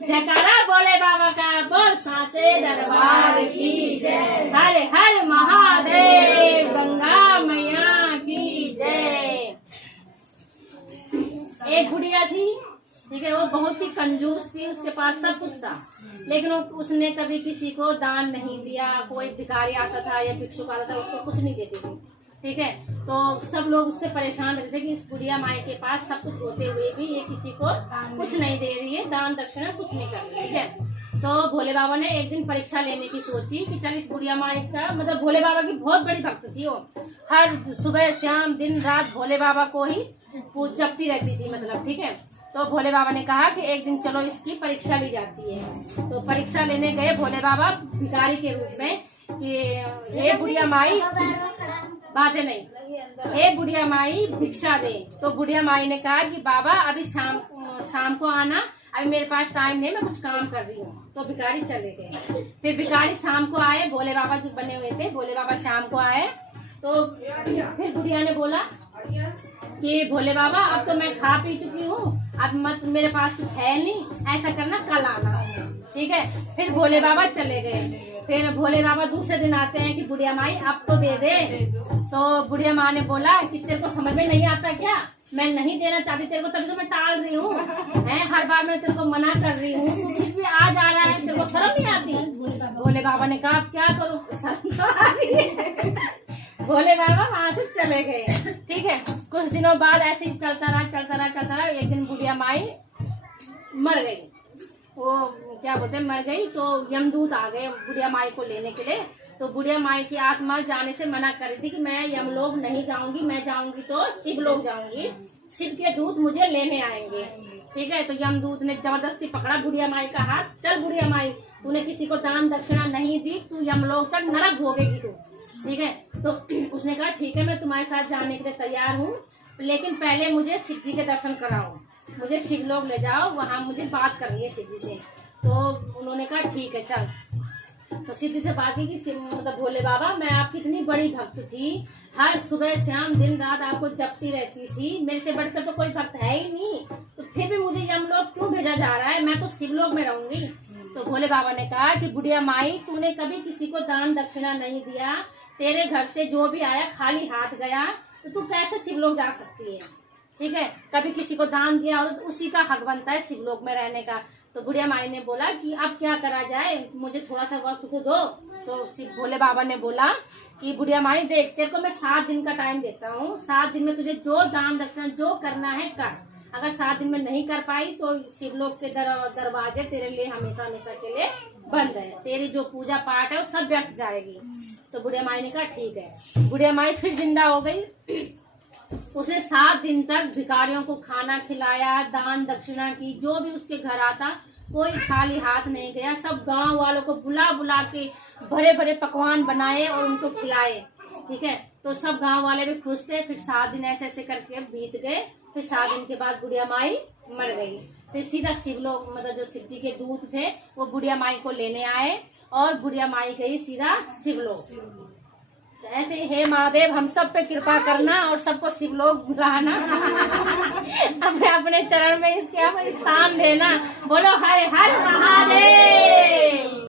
जयकारा बोले बाबा का, बोल सांचे दरबार की जय। हर हर महादेव, गंगा मैया की जय। एक गुड़िया थी, ठीक है, वो बहुत ही कंजूस थी, उसके पास सब कुछ था, लेकिन उसने कभी किसी को दान नहीं दिया। कोई भिखारी आता था या भिक्षुक आता था, उसको कुछ नहीं देती थी, ठीक है। तो सब लोग उससे परेशान रहते थे कि इस बुढ़िया माई के पास सब कुछ होते हुए भी ये किसी को कुछ नहीं दे रही है, दान दक्षिणा कुछ नहीं कर रही है, ठीक है। तो भोले बाबा ने एक दिन परीक्षा लेने की सोची कि चल इस बुढ़िया माई का, मतलब भोले बाबा की बहुत बड़ी भक्त थी वो, हर सुबह शाम दिन रात भोले बाबा को ही जपती रहती थी, मतलब, ठीक है। तो भोले बाबा ने कहा कि एक दिन चलो इसकी परीक्षा ली जाती है। तो परीक्षा लेने गए भोले बाबा भिखारी के रूप में कि ये बुढ़िया माई बातें नहीं, ये बुढ़िया माई भिक्षा दे। तो बुढ़िया माई ने कहा कि बाबा अभी शाम को आना, अभी मेरे पास टाइम नहीं, मैं कुछ काम कर रही हूँ। तो भिखारी चले गए। फिर भिखारी शाम को आए, भोले बाबा जो बने हुए थे, भोले बाबा शाम को आए। तो फिर बुढ़िया ने बोला कि भोले बाबा अब तो मैं खा पी चुकी हूँ, अब मत, मेरे पास कुछ है नहीं, ऐसा करना कल आना, ठीक है। फिर भोले बाबा चले गए। फिर भोले बाबा दूसरे दिन आते हैं कि बुढ़िया माई अब तो दे दे। तो बुढ़िया माँ ने बोला कि तेरे को समझ में नहीं आता क्या, मैं नहीं देना चाहती तेरे को, तभी तो मैं टाल रही हूँ, हर बार मैं तेरे को मना कर रही हूँ, तू फिर भी आ जा रहा है, तेरे को शर्म नहीं आती। भोले बाबा ने कहा क्या करूँ, भोले बाबा वहाँ से चले गए, ठीक है। कुछ दिनों बाद ऐसे ही चलता रहा। एक दिन बुढ़िया माई मर गई, वो क्या बोलते हैं, मर गई। तो यमदूत आ गए बुढ़िया माई को लेने के लिए। तो बुढ़िया माई की आत्मा जाने से मना कर रही थी कि मैं यमलोक नहीं जाऊंगी, मैं जाऊंगी तो शिवलोक जाऊंगी, शिव के दूत मुझे लेने आएंगे, ठीक है। तो यमदूत ने जबरदस्ती पकड़ा बुढ़िया माई का हाथ, चल बुढ़िया माई, तूने किसी को दान दक्षिणा नहीं दी, तू यमलोक चल, नरक भोगेगी तू, ठीक है। तो उसने कहा ठीक है, मैं तुम्हारे साथ जाने के लिए तैयार हूँ, लेकिन पहले मुझे शिव जी के दर्शन कराओ, मुझे शिवलोक ले जाओ, वहाँ मुझे बात करनी है शिव जी से। तो उन्होंने कहा ठीक है चल। तो शिव जी से बात की कि मतलब भोले बाबा, मैं आपकी इतनी बड़ी भक्त थी, हर सुबह शाम दिन रात आपको जपती रहती थी, मेरे से बढ़कर तो कोई भक्त है ही नहीं, तो फिर भी मुझे यमलोक क्यों भेजा जा रहा है, मैं तो शिवलोक में रहूंगी। तो भोले बाबा ने कहा कि बुढ़िया माई, तूने कभी किसी को दान दक्षिणा नहीं दिया, तेरे घर से जो भी आया खाली हाथ गया, तो तू कैसे शिवलोक जा सकती है, ठीक है। कभी किसी को दान दिया हो तो उसी का हक बनता है शिवलोक में रहने का। तो बुढ़िया माई ने बोला कि अब क्या करा जाए, मुझे थोड़ा सा वक्त तो दो। तो भोले बाबा ने बोला कि बुढ़िया माई देख, तेरे को मैं 7 दिन का टाइम देता हूँ, 7 दिन में तुझे जो दान दक्षिणा जो करना है कर, अगर 7 दिन में नहीं कर पाई तो शिवलोक के दरवाजे तेरे लिए हमेशा हमेशा के लिए बंद है, तेरी जो पूजा पाठ है वो सब व्यर्थ जाएगी। तो बुढ़िया माई ने कहा ठीक है। बुढ़िया माई फिर जिंदा हो गई। उसने 7 दिन तक भिखारियों को खाना खिलाया, दान दक्षिणा की, जो भी उसके घर आता कोई खाली हाथ नहीं गया, सब गांव वालों को बुला बुला के भरे भरे पकवान बनाए और उनको खिलाए, ठीक है। तो सब गांव वाले भी खुश थे। फिर 7 दिन ऐसे ऐसे करके बीत गए। फिर 7 दिन के बाद बुढ़िया माई मर गई। फिर सीधा शिवलोक, मतलब जो शिव जी के दूत थे वो बुढ़िया माई को लेने आए और बुढ़िया माई गई सीधा शिवलोक। तो ऐसे हे महादेव, हम सब पे कृपा करना और सबको शिवलोक बुलाना, अपने अपने चरण में इसके स्थान देना। बोलो हर हर महादेव।